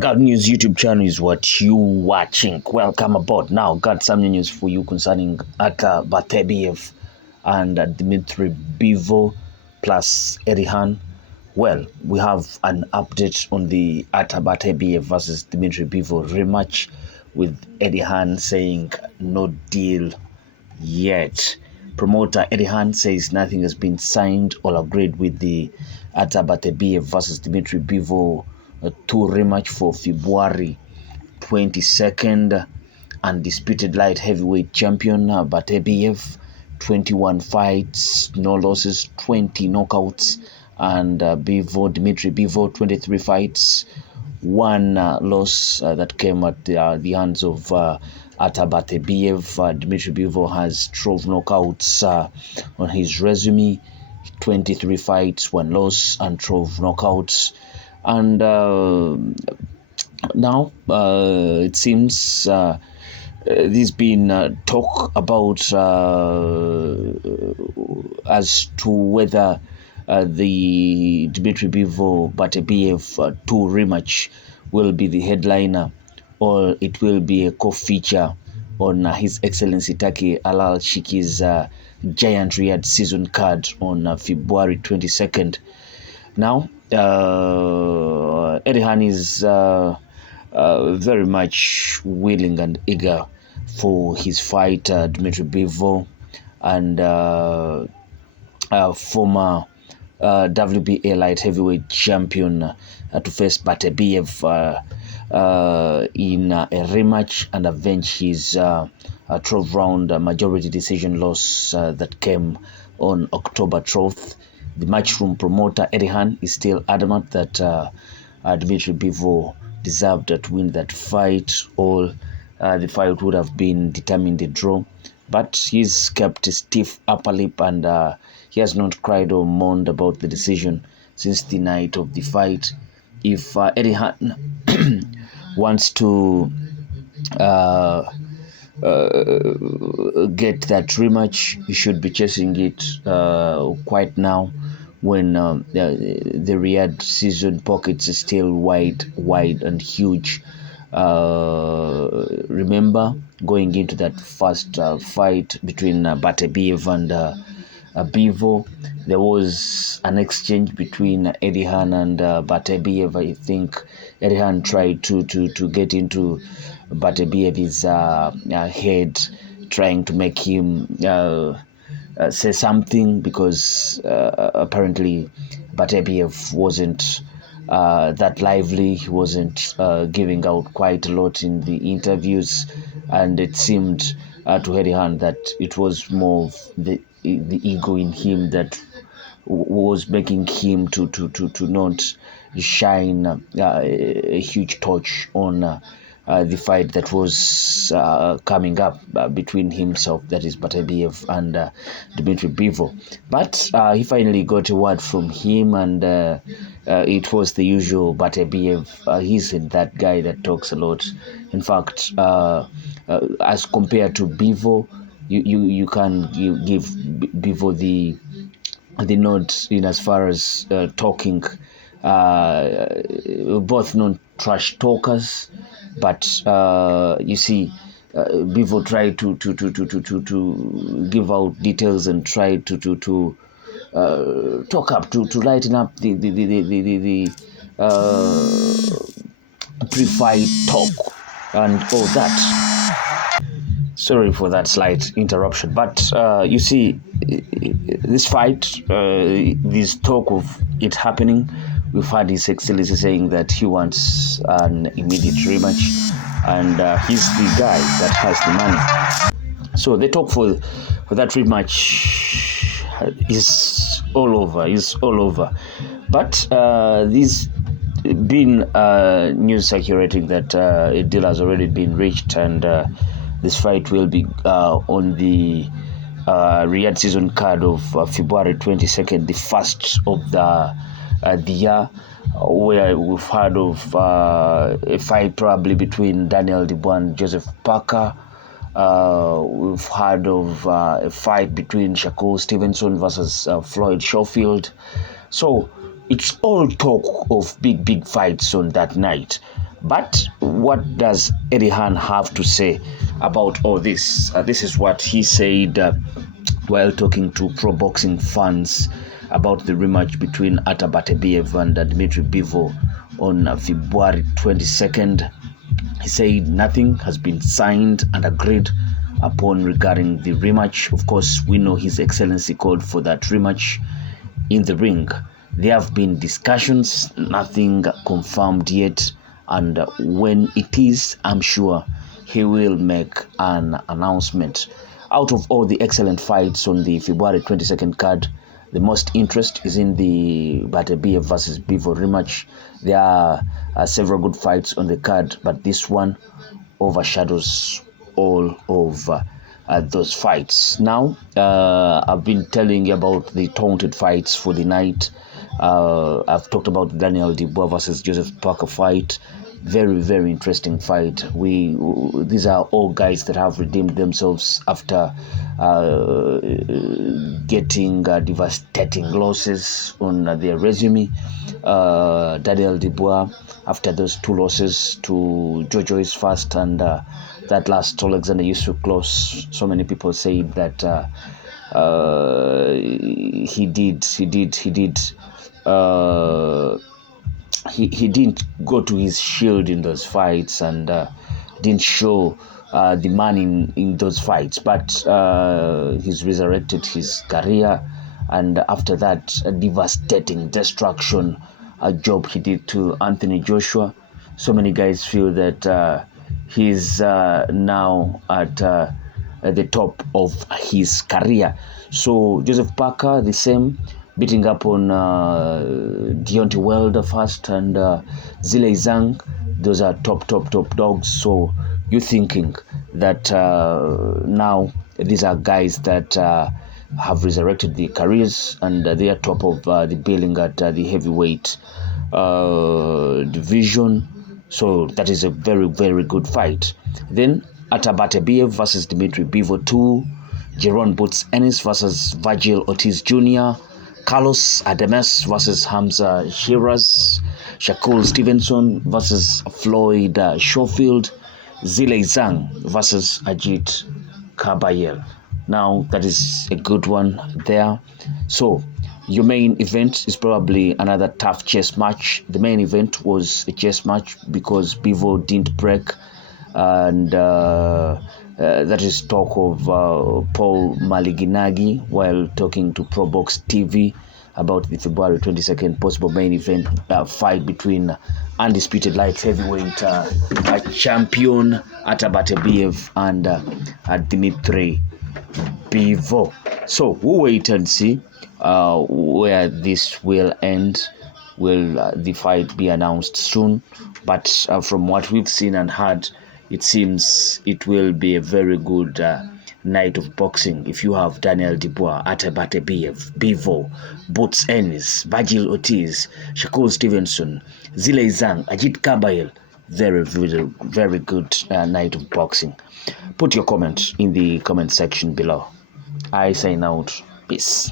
God News YouTube channel is what you watching. Welcome aboard. Now, got some news for you concerning Artur Beterbiev and Dmitry Bivol plus Eddie Hearn. Well, we have an update on the Artur Beterbiev versus Dmitry Bivol rematch, with Eddie Hearn saying no deal yet. Promoter Eddie Hearn says nothing has been signed or agreed with the Artur Beterbiev versus Dmitry Bivol tour rematch for February 22nd. Undisputed light heavyweight champion Beterbiev, 21 fights, no losses, 20 knockouts, and Dmitry Bivol, 23 fights, one loss that came at the hands of Artur Beterbiev. Dmitry Bivol has 12 knockouts on his resume, 23 fights, one loss, and 12 knockouts. And now it seems there's been talk about as to whether the Dmitry Bivol Beterbiev tour rematch will be the headliner, or it will be a co-feature on His Excellency Taki Alal Shiki's Giant Riyadh season card on February 22nd. Now, Eddie Hearn is very much willing and eager for his fight, Dmitry Bivol, and former WBA light heavyweight champion to face Beterbiev in a rematch and avenge his 12-round majority decision loss that came on October 12th. The matchroom promoter Eddie Hearn is still adamant that Dmitry Bivol deserved to win that fight. All the fight would have been determined a draw, but he's kept a stiff upper lip, and he has not cried or moaned about the decision since the night of the fight. If Eddie Hearn wants to get that rematch, he should be chasing it quite now, when the Riyadh season pockets are still wide and huge. Remember, going into that first fight between Beterbiev and Bivol, there was an exchange between Eddie Hearn and Beterbiev. I think Eddie Hearn tried to get into Beterbiev's head, trying to make him say something, because apparently Beterbiev wasn't that lively. He wasn't giving out quite a lot in the interviews, and it seemed to Eddie Hearn that it was more of the ego in him that was making him to not shine a huge torch on the fight that was coming up between himself, that is Beterbiev, and Dmitry Bivol. But he finally got a word from him, and it was the usual Beterbiev. He's that guy that talks a lot. In fact, as compared to Bivol, you can give Bivol the nod in as far as talking. Both non-trash talkers, but you see, Bivol tried to give out details and try to talk up, to lighten up the pre-fight talk and all that. Sorry for that slight interruption, but you see, this fight, this talk of it happening, we've had His Excellency saying that he wants an immediate rematch, and he's the guy that has the money. So the talk for that rematch is all over. But there's been news circulating that a deal has already been reached, and this fight will be on the Riyadh season card of February 22nd, the first of the year, where we've heard of a fight probably between Daniel Dubois and Joseph Parker. We've heard of a fight between Shakur Stevenson versus Floyd Schofield. So it's all talk of big fights on that night. But what does Eddie Hearn have to say about all this? This is what he said while talking to pro boxing fans about the rematch between Artur Beterbiev and Dmitry Bivol on February 22nd. He said nothing has been signed and agreed upon regarding the rematch. Of course, we know His Excellency called for that rematch in the ring. There have been discussions, nothing confirmed yet, and when it is, I'm sure he will make an announcement. Out of all the excellent fights on the February 22nd card, the most interest is in the Beterbiev versus Bivol rematch. There are several good fights on the card, but this one overshadows all of those fights. Now, I've been telling you about the taunted fights for the night. I've talked about Daniel Dubois versus Joseph Parker fight. Very, very interesting fight. These are all guys that have redeemed themselves after getting devastating losses on their resume. Daniel Dubois, after those 2 losses to Jojo is first and that last Alexander Yusuf close, so many people say that he didn't go to his shield in those fights and didn't show the man in those fights, but he's resurrected his career, and after that a devastating destruction job he did to Anthony Joshua. So many guys feel that he's now at the top of his career. So Joseph Parker, the same, beating up on Deontay Wilder first and Zhilei Zhang. Those are top dogs. So you're thinking that now these are guys that have resurrected their careers and they are top of the billing at the heavyweight division. So that is a very, very good fight. Then Artur Beterbiev versus Dmitry Bivol 2, Jeron Boots Ennis versus Virgil Ortiz Jr., Carlos Adames versus Hamza Shiraz, Shakur Stevenson versus Floyd Schofield, Zhilei Zhang versus Ajit Kabayel. Now that is a good one there. So your main event is probably another tough chess match. The main event was a chess match because Bivol didn't break, and that is talk of Paul Malignaggi while talking to Pro Box TV about the February 22nd possible main event fight between undisputed light heavyweight champion Artur Beterbiev and Dmitry Bivol. So we'll wait and see where this will end. Will the fight be announced soon? But from what we've seen and heard, it seems it will be a very good night of boxing. If you have Daniel Dubois, Artur Beterbiev, Bivol, Boots Ennis, Virgil Ortiz, Shakur Stevenson, Zhilei Zhang, Ajit Kabayel, very, very, very good night of boxing. Put your comment in the comment section below. I sign out. Peace.